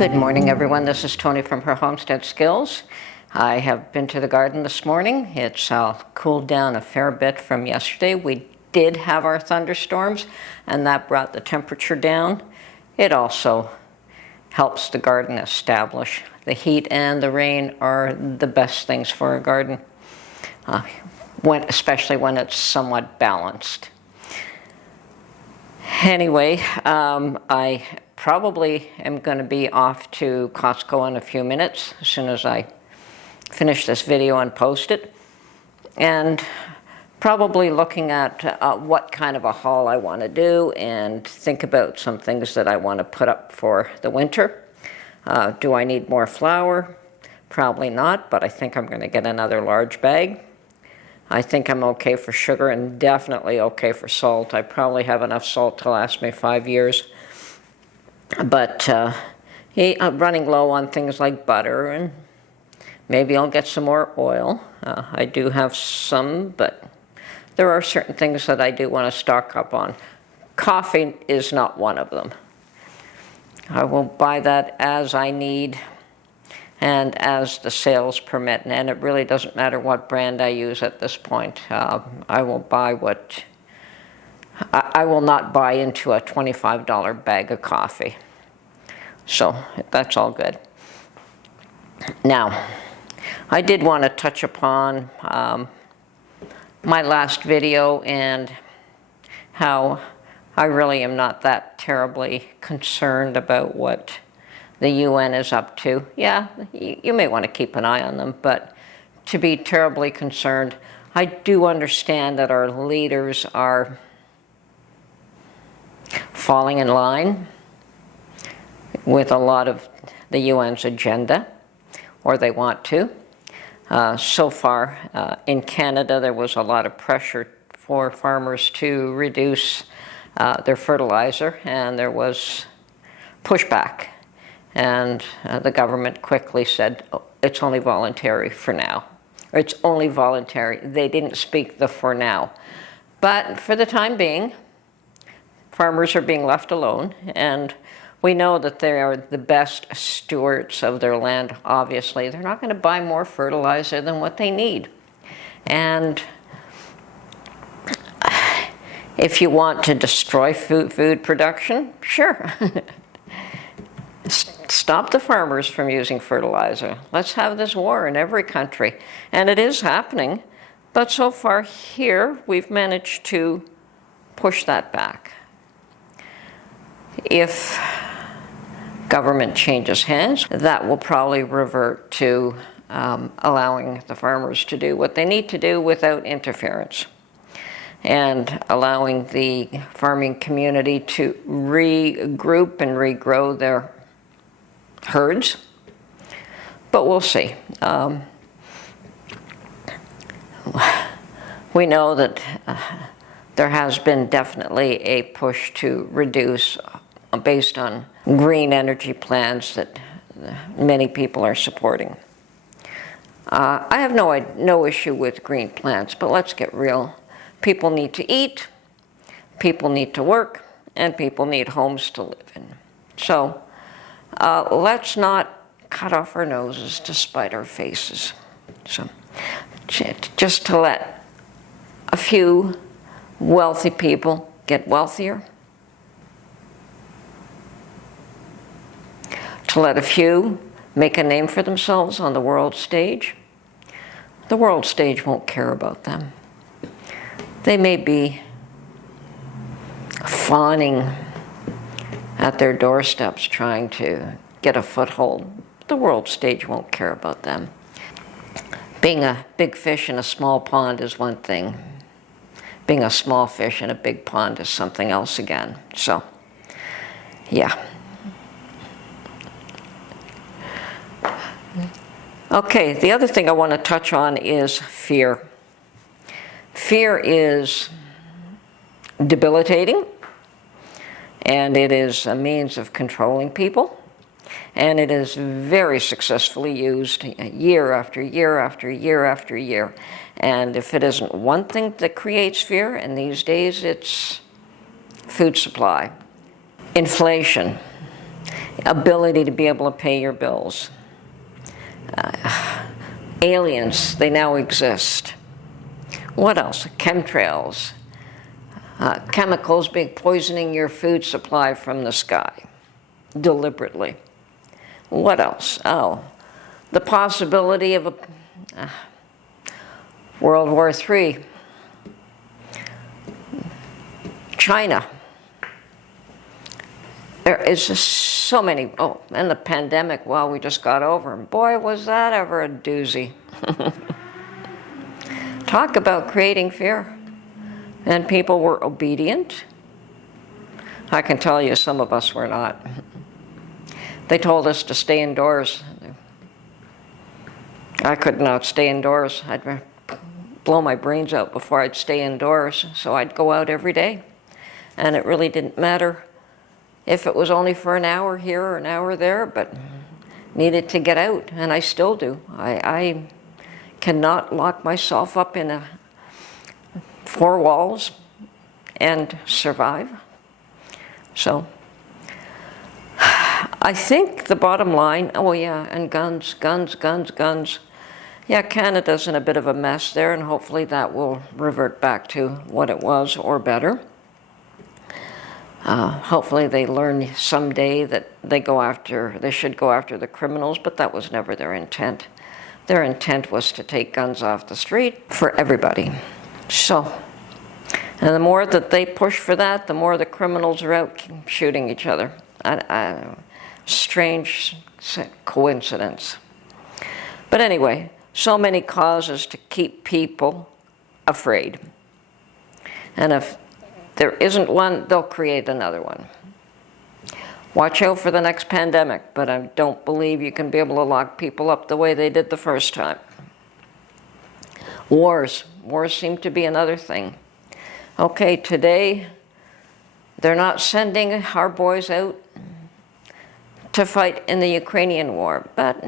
Good morning, everyone. This is Tony from her Homestead Skills. I have been to the garden this morning. It's cooled down a fair bit from yesterday. We did have our thunderstorms, and that brought the temperature down. It also helps the garden establish. The heat and the rain are the best things for a garden, especially when it's somewhat balanced. Anyway, I probably am going to be off to Costco in a few minutes as soon as I finish this video and post it, and probably looking at what kind of a haul I want to do and think about some things that I want to put up for the winter. Do I need more flour? Probably not, but I think I'm going to get another large bag. I think I'm okay for sugar and definitely okay for salt. I probably have enough salt to last me 5 years. But I'm running low on things like butter, and maybe I'll get some more oil. I do have some, but there are certain things that I do want to stock up on. Coffee is not one of them. I will buy that as I need and as the sales permit, and it really doesn't matter what brand I use at this point. I will buy what I will not buy into a $25 bag of coffee. So that's all good. Now, I did want to touch upon my last video and how I really am not that terribly concerned about what the UN is up to. Yeah, you may want to keep an eye on them, but to be terribly concerned, I do understand that our leaders are falling in line with a lot of the UN's agenda, or they want to. So far, in Canada, there was a lot of pressure for farmers to reduce their fertilizer, and there was pushback. And the government quickly said, oh, it's only voluntary for now. Or it's only voluntary. They didn't speak the for now. But for the time being, farmers are being left alone, and we know that they are the best stewards of their land, obviously. They're not going to buy more fertilizer than what they need. And if you want to destroy food production, sure. Stop the farmers from using fertilizer. Let's have this war in every country. And it is happening, but so far here, we've managed to push that back. If government changes hands, that will probably revert to allowing the farmers to do what they need to do without interference, and allowing the farming community to regroup and regrow their herds. But we'll see. We know that there has been definitely a push to reduce based on green energy plans that many people are supporting. I have no issue with green plants, but let's get real. People need to eat, people need to work, and people need homes to live in. So let's not cut off our noses to spite our faces. So just to let a few wealthy people get wealthier, to let a few make a name for themselves on the world stage. The world stage won't care about them. They may be fawning at their doorsteps trying to get a foothold. The world stage won't care about them. Being a big fish in a small pond is one thing. Being a small fish in a big pond is something else again. So, yeah. Okay, the other thing I want to touch on is fear. Fear is debilitating, and it is a means of controlling people, and it is very successfully used year after year after year after year. And if it isn't one thing that creates fear, and these days it's food supply, inflation. ability to be able to pay your bills. Aliens, they now exist. What else? Chemtrails. Chemicals poisoning your food supply from the sky, deliberately. What else? Oh, the possibility of a World War III. China. There is just so many. Oh, and the pandemic, well, we just got over. Boy, was that ever a doozy. Talk about creating fear. And people were obedient. I can tell you some of us were not. They told us to stay indoors. I could not stay indoors. I'd blow my brains out before I'd stay indoors, so I'd go out every day. And it really didn't matter if it was only for an hour here or an hour there, but needed to get out, and I still do. I cannot lock myself up in four walls and survive. So I think the bottom line, oh yeah, and guns. Yeah, Canada's in a bit of a mess there, and hopefully that will revert back to what it was or better. Hopefully they learn someday that they should go after the criminals, but that was never their intent. Their intent was to take guns off the street for everybody. So, and the more that they push for that, the more the criminals are out shooting each other. Strange coincidence. But anyway, so many causes to keep people afraid. And if there isn't one, they'll create another one. Watch out for the next pandemic, but I don't believe you can be able to lock people up the way they did the first time. Wars seem to be another thing. Okay, today, they're not sending our boys out to fight in the Ukrainian war, but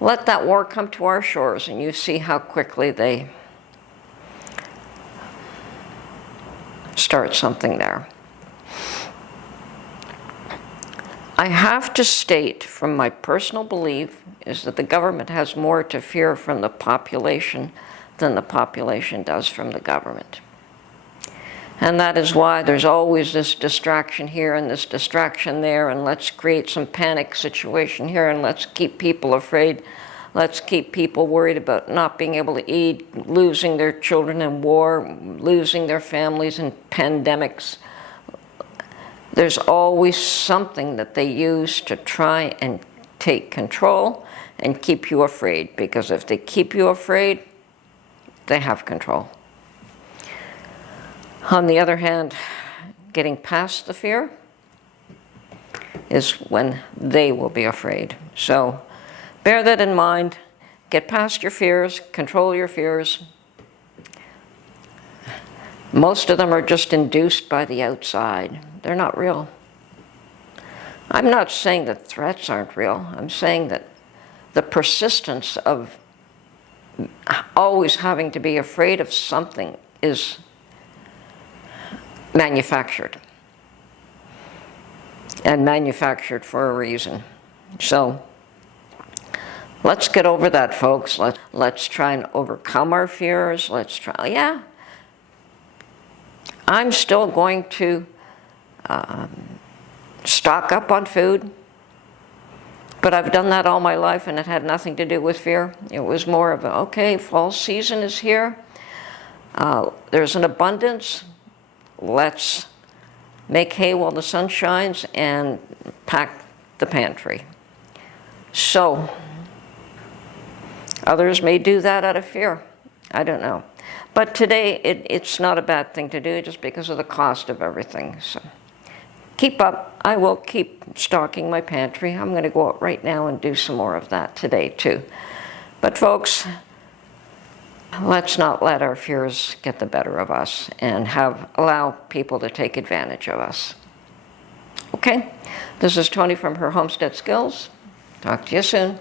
let that war come to our shores and you see how quickly they start something there. I have to state from my personal belief is that the government has more to fear from the population than the population does from the government. And that is why there's always this distraction here and this distraction there, and let's create some panic situation here, and let's keep people afraid. Let's keep people worried about not being able to eat, losing their children in war, losing their families in pandemics. There's always something that they use to try and take control and keep you afraid, because if they keep you afraid, they have control. On the other hand, getting past the fear is when they will be afraid. So bear that in mind. Get past your fears, control your fears. Most of them are just induced by the outside. They're not real. I'm not saying that threats aren't real. I'm saying that the persistence of always having to be afraid of something is manufactured. And manufactured for a reason. So let's get over that, folks. Let's try and overcome our fears. Let's try, yeah. I'm still going to stock up on food, but I've done that all my life and it had nothing to do with fear. It was more of a, okay, fall season is here. There's an abundance. Let's make hay while the sun shines and pack the pantry. So others may do that out of fear. I don't know. But today, it's not a bad thing to do just because of the cost of everything. So keep up. I will keep stocking my pantry. I'm going to go out right now and do some more of that today, too. But folks, let's not let our fears get the better of us and allow people to take advantage of us. Okay? This is Tony from Her Homestead Skills. Talk to you soon.